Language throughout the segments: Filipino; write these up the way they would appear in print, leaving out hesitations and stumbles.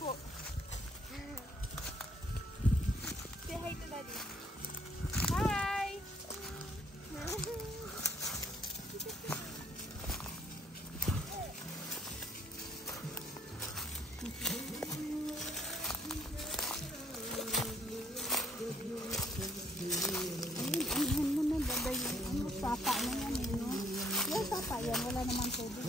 Po. Say hi to Daddy. Hi! Sapa na yan eh, no? Yung sapa yan, wala naman tubig.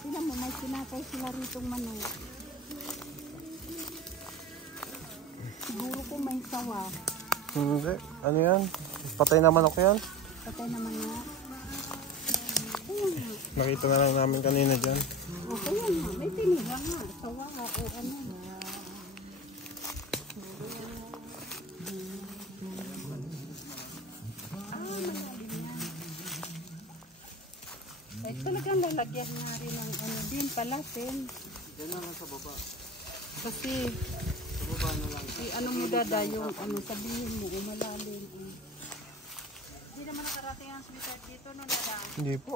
Tingnan mo, may sinakay sila ritong manok. Siguro ko may sawa. Hindi. Ano yan? Patay na manok yan? Patay naman nga. Nakita na lang namin kanina dyan. O, kaya nga. May tiniga nga. Sawa nga. O ano. Eh, talagang lalagyan nga rin ng ano din palasin. Diyan na lang sa baba. Kasi, Sa baba na lang. ano mo dada yung ano, sabihin mo, umalalim. Hindi naman nakarating ang sweetheart dito, no, Dada? Hindi po.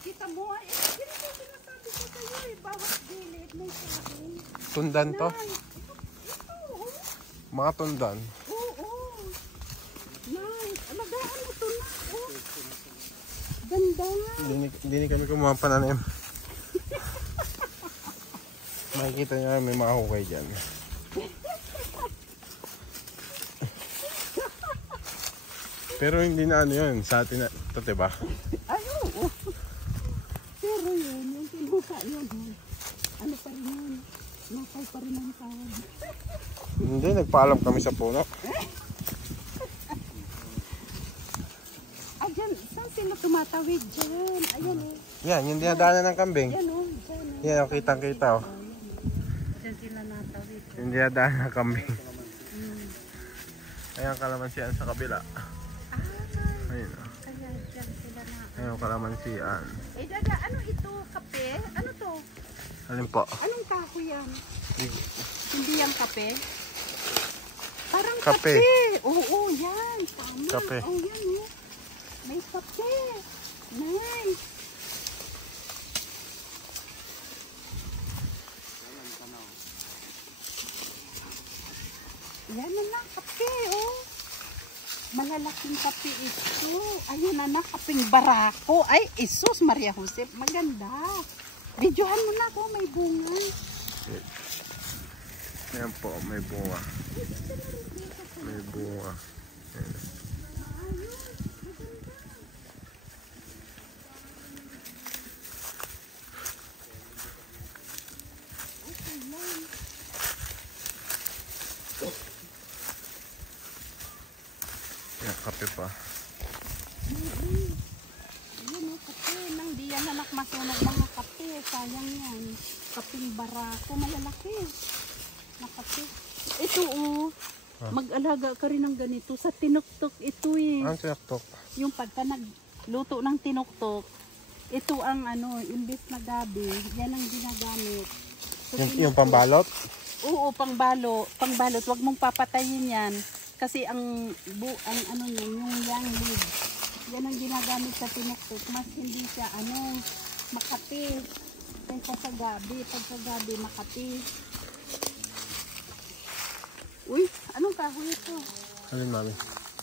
Kita mo, ganito sinasabi ko sa'yo eh, bawat gilid may sabi. Tundan to? Ito, Mga tundan. oo. Nice. Alagaan mo ito na, oh. Ganda nga. Hindi kami kumuha pananim. Makikita nyo may mga hukay dyan. Pero hindi na ano yun, sa atin na ito, diba? Ay, oo. Pero yun, yung kinuha yun, ano pa rin yun, nakay pa rin ang tawag. Hindi, nagpaalam kami sa puno. Ay, dyan, saan sila tumatawid dyan? Ayan eh. Yan, yung dinadaanan ng kambing. Yan o, dyan o. Yan, kitang-kita oh. Dyan sila natawid. Yung dinadaanan ng kambing. Ayan, kalamansian sa kabila. Ayun oh. Kaya dyan sila na. Ayun, kalamansian. Eh, Dada, ano ito? Kape? Ano to? Alin po? Anong kahoy yan? Hindi yan kape? Parang Kape. kape. Oo, yan. Tama. Kape. Oh, yan oh. May kape. Nice. Yan na kape oh. Malalaking kape ito. Ayun na kaping barako. Ay, Isus Maria Jose. Maganda. Videohan mo na ako. May bunga. Ayan po, may bunga. May bunga. Ayan. Ayan, kape pa. Ayan o, kape. Nang di yan anak masunog mga kape. Sayang yan. Kaping barako. Malalaki. Na kape. Ito o. Mag-alaga ka rin ng ganito. Sa tinuktok ito eh. Ang tinaktok. Yung pagka nagluto ng tinuktok, ito ang ano, imbis na gabi, yan ang ginagamit. So, Yung pambalot? Oo, pangbalot. Huwag mong papatayin yan. Kasi ang ano yun, yung young lead. Yan ang ginagamit sa tinuktok. Mas hindi siya makati. Kaysa sa gabi. Pag sa gabi, makati. Uy, anong kahoy ito? Alin, mami?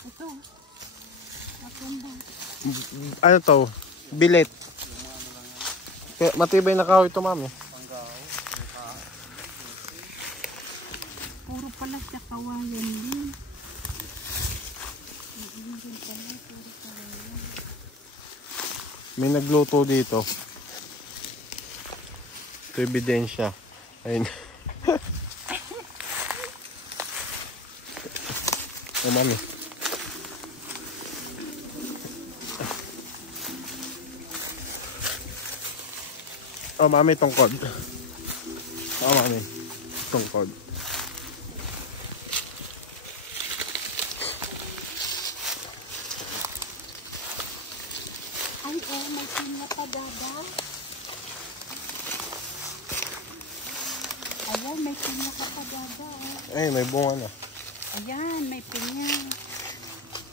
Ito. Maganda. Ano to? Bilet. Kaya matibay na kahoy ito, mami. Puro pala siya kawayan din. May nagluto dito. Ito ebidensya. Ayun. Oh, mami. Oh, mami, tungkod. Oh, mami. Tungkod. Oh, may pinya pa, Dada. Ayan, may pinya ka pa, Dada. Oh. Ay, may bunga na. Ayan, may pinya.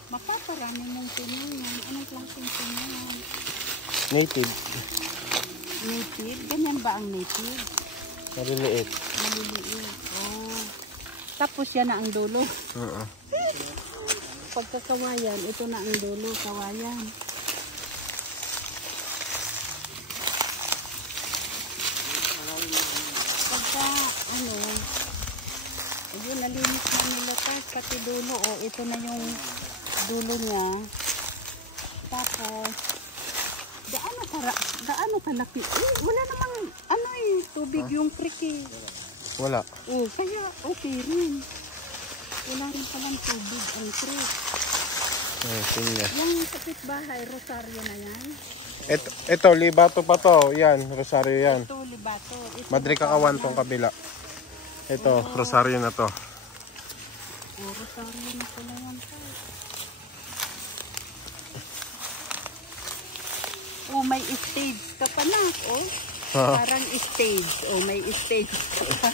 Mapaparami mong pinya yan. Anong klaseng pinya yan? Native. Native? Ganyan ba ang native? Maliliit. Maliliit. Oh. Tapos yan na ang dulo. Pagkakawayan, ito na ang dulo, kawayan. Pagka, ano, ayun, nalinis na nila pati dulo. O, ito na yung dulo niya. Tapos, gaano kalaki? Wala namang, tubig yung creek eh. Wala. Oh, kaya okay rin. Wala rin palang tubig ang creek. Ay, pinya. Yung kapitbahay, Rosario na yan. Ito, libato pa to. Yan, Rosario yan. Ito, Libato. Ito, Madre Kakawan tong kabila. Ito, Rosario na to. Oh, Rosario na pala yan. Oh, may stage ka pa na. Oh, parang stage. Oh, may stage ka pa.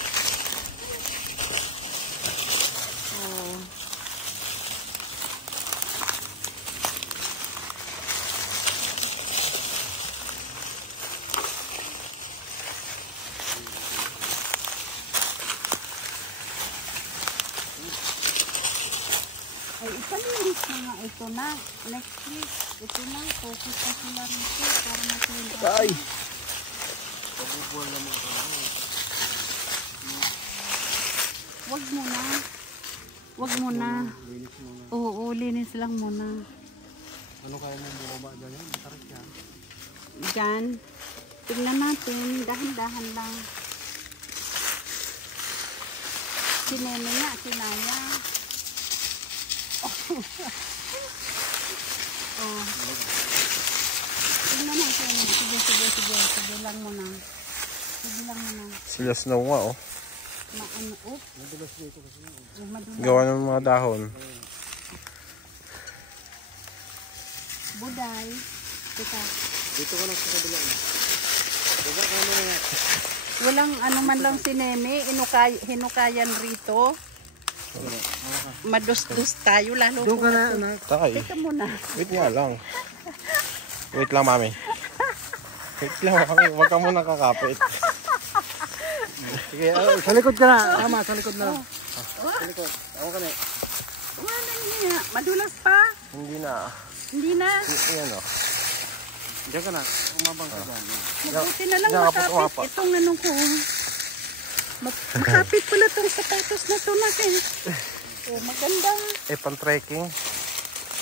Oh. Ay, ipalinis na nga ito na. Next week, ito na. Focus na sila rito para makinig. Ay! Wag mo na. Wag mo na. Oo, linis lang muna. Ano kaya mo bumaba dyan yan? Matarik yan. Diyan. Tingnan natin. Dahan-dahan lang. Si Nene nga, si Naya. Oh. Tingnan natin. Sige lang muna. Sige lang muna. Sila snow nga, oh. Maano, oh. Madulas dito kasi. Madulas. Gawa ng mga dahon. Buday. Teka. Dito ka lang sa kabila. Diba ka mo na. Walang ano man lang si Nene. Hinukayan rito. Madus-dus tayo. Lalo Doon ka na, anak. Takay. Teka muna. Wait nga lang. Wait lang, mami. Wait lang, mami. Huwag ka muna kakapit. Sige, sa likod ka na. Tama, sa likod na. Sa likod. Ako ka na. Wala niya. Madulas pa. Hindi na. Hindi na. Ayan, oh. Diyan ka na. Umabang ka dyan. Mabuti na lang Diyan ka pa, makapit. umapa. Itong anong ko. Makapit pala itong sapatos na ito natin. Oh, maganda. Eh, pan-trekking.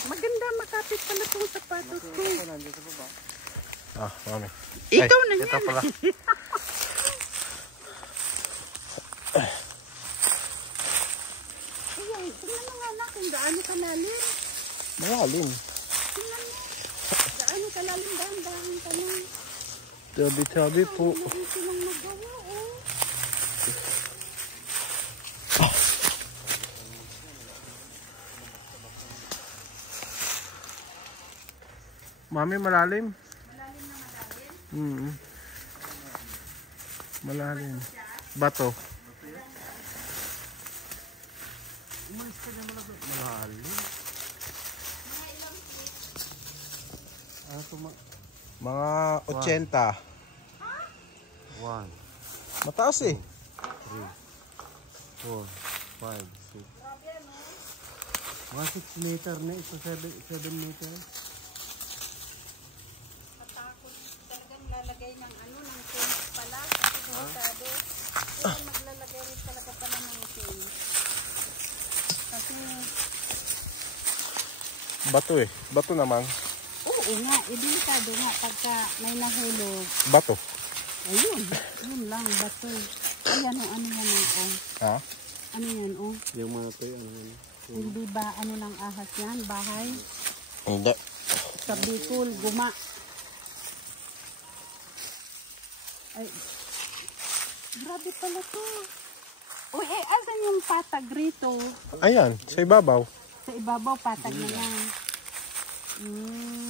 Maganda makapit pala itong sapatos ko. Ah, mami. Ikaw na Ito yan. pala. Ayan, tingnan mo nga na kung gaano kalalim. Malalim. Tingnan mo. Gaano kalalim, dahan-dahan ka na. Tabi-tabi po. Hindi silang magawa, oh. Mami, malalim. Malalim na malalim. Malalim. Bato. Malalim. Mga 80. 1, Mataas eh. 3, 4, 5, 6. Mga 6 meter na ito, 7 meter. Matakot talagang lalagay ng ng chains pala. Sigurado. Kaya maglalagay rin talaga pala ng chains. Kasi, Bato eh. Bato naman. oo nga, delikado nga pagka may nahulog. Bato. Ayun, yun lang, bato. Ayan o, ano yan o. Ha? Ano yan o? Yung mga ito, ano yun? Hindi ba ano ng ahas yan? Bahay? Hindi. Sa Bicol, guma. Ay, grabe pala to. Uy, asan yung patag rito? Ayan, sa ibabaw. Sa ibabaw, patag na yan.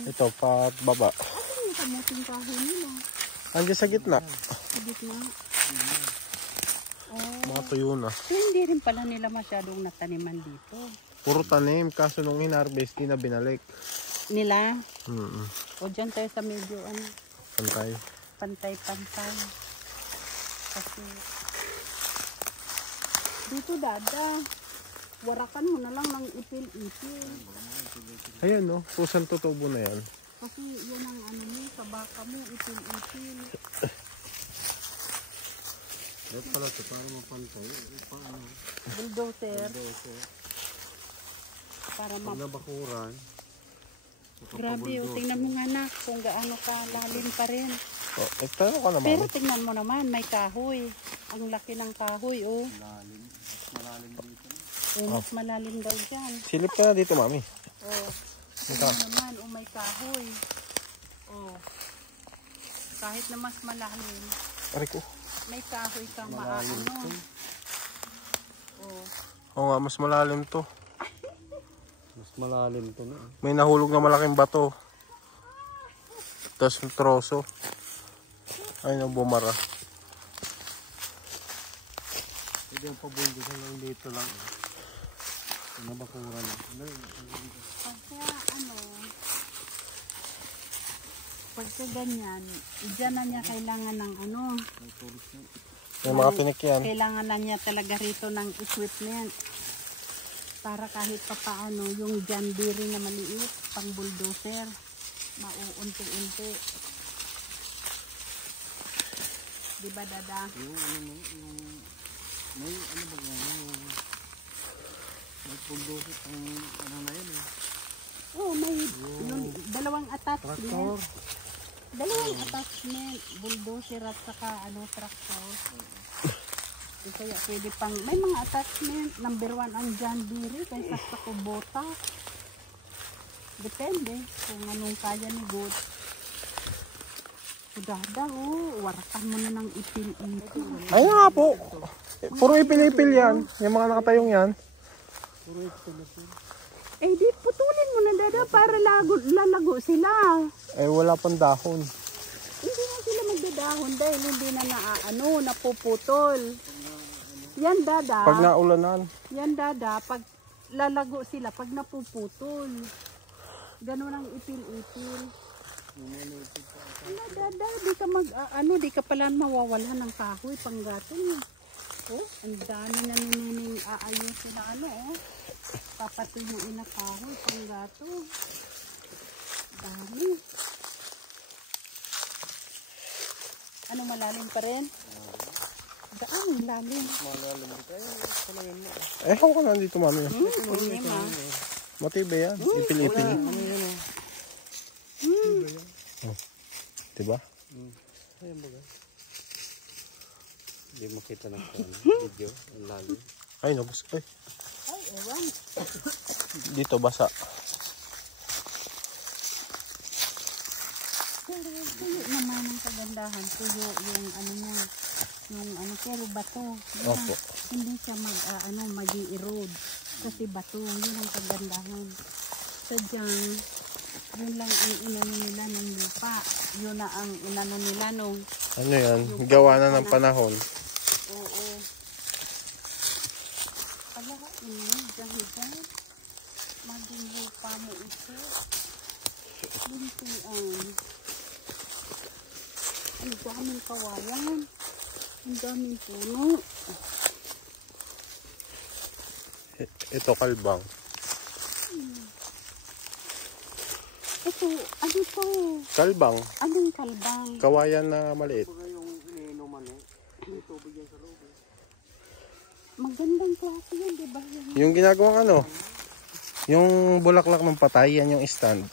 Ito, pa baba. Asan kamuting kahoy nila. Andiyan sa gitna. Sa gitna. Oh. Mga tuyo na. So, hindi rin pala nila masyadong nataniman dito. Puro tanim, kaso nung in-harvest, di na binalik. Nila? Mm-mm. O dyan tayo sa medyo ano, Pantay. pantay-pantay. Kasi dito dada, warakan mo na lang ng ipil-ipil. Ayan no, pusang tutubo na yan. Kasi yan ang ano mo, sa baka mo, ipil-ipil. Dapat pala ito para mapantay. Paano? Bulldozer. Para Pag nabakuran. Grabe, tingnan mo nga anak kung gaano ka lalim pa rin. Oh, tanong ka naman. Pero tingnan mo naman, may kahoy. Ang laki ng kahoy, oh. Malalim. Malalim dito. Mas malalim daw dyan. Silip ka na dito, mami. Oh. Tingnan mo naman, oh, may kahoy. Oh. Kahit na mas malalim, Aray ko. may kahoy kang maaano. Oh. Oo nga, mas malalim to. Mas malalim to na. May nahulog na malaking bato. Tapos yung troso. Ayun ang bumara. Pwede yung pabuldo lang dito lang. Nabakuran. Pagka ano, pagka ganyan, dyan na niya kailangan ng ano, May mga tinik yan. kailangan na niya talaga rito ng equipment. Para kahit pa paano, yung jambiri na maliit, pang bulldozer, mauunti-unti. Diba dada? Yung ano yung may ano ba yung may puldoso ang ano na yun eh. Oo, may yung dalawang attachment. Dalawang attachment, bulldozer at saka ano, tractor. Kaya pwede pang, may mga attachment, number 1 ang jambiri, kaysa sa kubota. Depende kung anong kaya ni God. Dada, oh, warakan mo na ng ipil-ipil. Ayun nga po. Puro ipil-ipil yan. Yung mga nakatayong yan. Eh, di putulin mo na dada para lalago sila. Eh wala pang dahon. Hindi na sila magdadahon dahil hindi na napuputol. Yan dada. Pag naulanan. Yan dada, pag lalago sila, pag napuputol. Ganun ang ipil-ipil. Wala dada, di ka pala mawawala ng kahoy panggatong. Oh, ang dami na nining aayusin na ano, oh. Papatuyuin na kahoy panggatong. Dami. Ano, malalim pa rin? Daan, lalim. Eh, ako ka nandito, mami. Hindi ma. Matibay yan. Ipil-ipil. Oh. Diba? Ayun ba? Hindi makita ng video. Ang lalim. Ay, nabos. Ay, Ay, ewan. dito basa. Pero tuyo naman ang kagandahan. Tuyo yung ano niya. Yung ano, pero bato. Yan, Opo. hindi siya mag-i-erode. Kasi bato, yun ang kagandahan. Sadyang, yun lang ang inano nila ng lupa. Yun na ang inano nila nung, Ano yan? Gawa na ng panahon. oo. Ala, dyan. Maging lupa mo ito. Lintuan. Ang daming kawayan. Ang daming puno. Ito kalbang. Ito, ano to? Kalbang. Anong kalbang? Kawayan na maliit. Yung iniinuman eh. May tubig yan sa loob eh. Magandang klase yan, di ba? Yung ginagawang ano? Yung bulaklak ng patay, yan yung stand.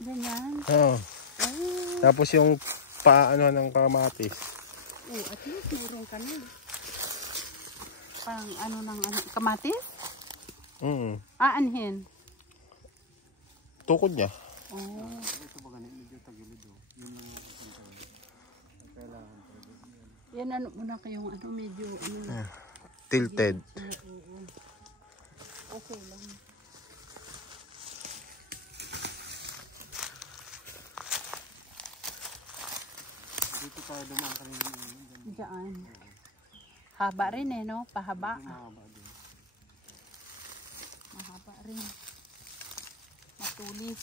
Ganyan. Oo. Oh. Tapos yung paano ng kamatis. Oh, at least meron ka na. Pang ano ng ano, kamatis? Aanhin. Tukod niya. Oh. Ito ba ganit? Medyo tagilid oh. Yun lang yung kapunta. Kailangan talaga. Yan ano muna kayong ano medyo ano. Tilted. Oo. Okay lang. Dito tayo dumaan kanina. Diyan. Haba rin eh, no? Pahaba. Mahaba din. Mahaba rin. Matulis.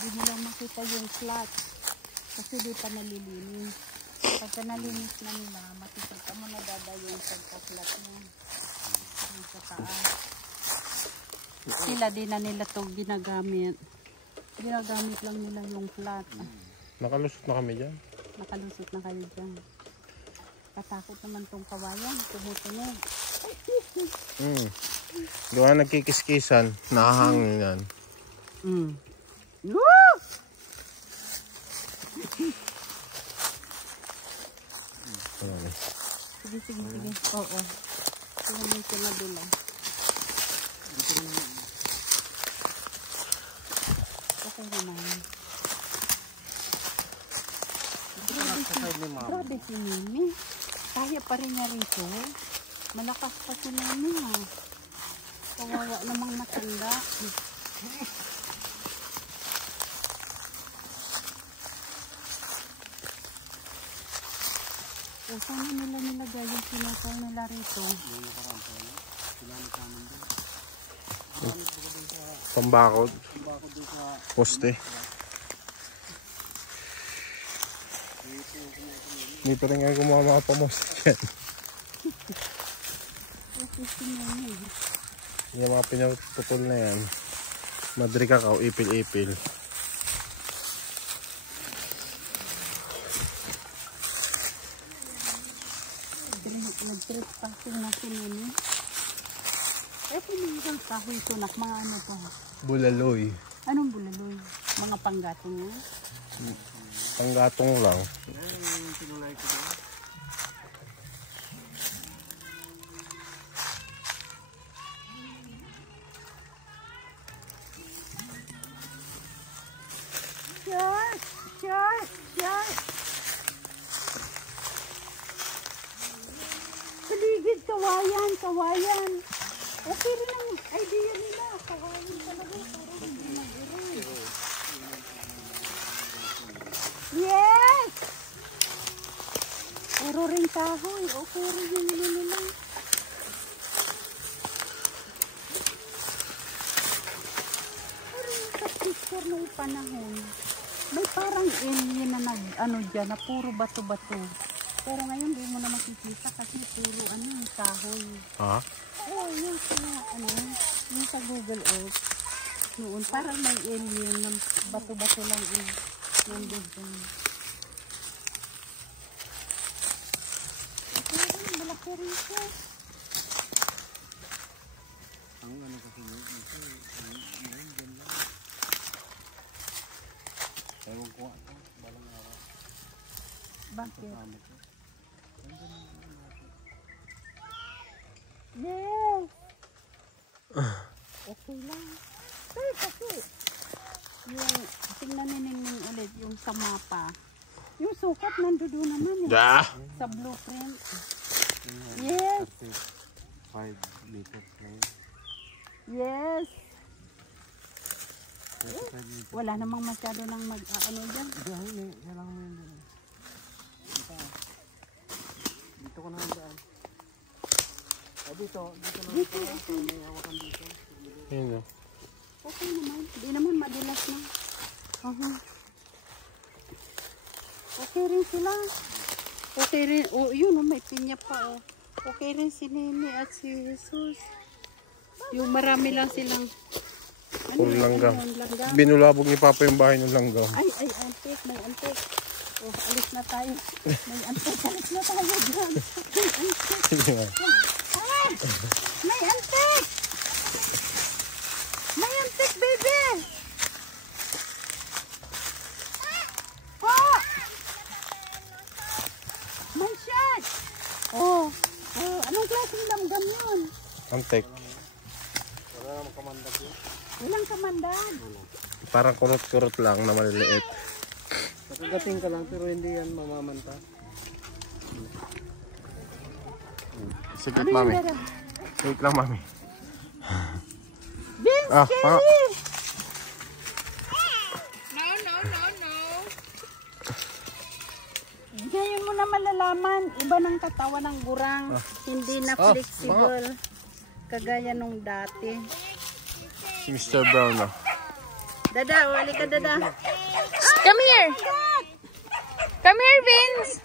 Hindi mo lang makita yung flat. Kasi di pa nalilinis. Pagka nalinis na nila, makikita mo na dada yung pagka-flat niya. Yung sa taas. Sila din na nila to ginagamit. Ginagamit lang nila yung flat. Nakalusot na kami dyan. Nakalusot na kayo dyan. Katakot naman tong kawayan. Tumutunog. Gawa nagkikiskisan, nakahangin yan. Woo! Sige, sige, sige. Oo. Sige, medyo madulang. Okay naman. Grabe si Mimi. Kaya pa rin niya rito. Malakas pa si Mimi ha. Kawawa namang matanda. O sana nila nilagay yung sinakaw nila rito. Pambakod. Poste. Hindi pa rin nga gumawa mga pamoste dyan. Okay si Mimi. Yung mga pinaputol na yan. Madri kakao, ipil-ipil. Nag-trespassing na si Mimi. Eto na isang kahoy sunak. Mga ano to? Bulaloy. Anong bulaloy? Mga panggatong niya? Panggatong lang. Yung tinulay ko doon. Shark! Shark! Shark! Paligid, kawayan, kawayan. Okay rin ang idea nila. Kawayan talaga. Parang hindi mag-iri. Yes! Puro rin kahoy. Okay rin yung ano nila. Parang sa picture ng panahon, may parang alien na nag-ano dyan, na puro bato-bato. Pero ngayon di mo na makikita kasi puro ano yung kahoy. Ha? Oh, yung sa ano, yung sa Google Earth. Noon parang may alien ng bato-bato lang yung nandun dyan. Okay rin, malaki rin siya. Ang ano kasi nito, ngayon dyan lang. Ewan ko ano, balang araw. Bakit? Kasama ko. Yes! Okay lang. Kasi, yung, tingnan ninyo ulit yung sa mapa. Yung sukat nandoon naman eh. Da! Sa blueprint. Yes! 5 meters lang. Yes! 35 meters. Wala namang masyado ng mag-ano dyan. Dahil lang mo yun dyan. Dito ko na daan. Ay dito na dito. May hawakan dito. Yun o. Okay naman. Hindi naman madilas na. Okay rin sila. Okay rin. Oh, yun oh, may pinya pa oh. Okay rin si Nene at si Jesus. Yung marami lang silang Puro langgam. langgam. Binulabog ni Papa yung bahay ng langgam. Ay, antik. May antik. Oh, alis na tayo. May antik. Alis na tayo dyan. May antik. Ay! May antik! May antik, baby! Oh! May shark! Oh! Oh, anong klaseng langgam yun? Antek. Wala namang kamandag yun. Walang kamandag. Parang kurot-kurot lang na maliliit. Nakagating ka lang pero hindi yan mamamanta. Sikit, mami. Dara? Sikit lang, mami. Vince, Ah, Kelly! ngayon mo na malalaman. Iba ng katawan ng gurang. Hindi na flexible. Kagaya nung dati. Si Mr. Brown, oh. Dada, wali ka dada. Come here! Come here, Vince!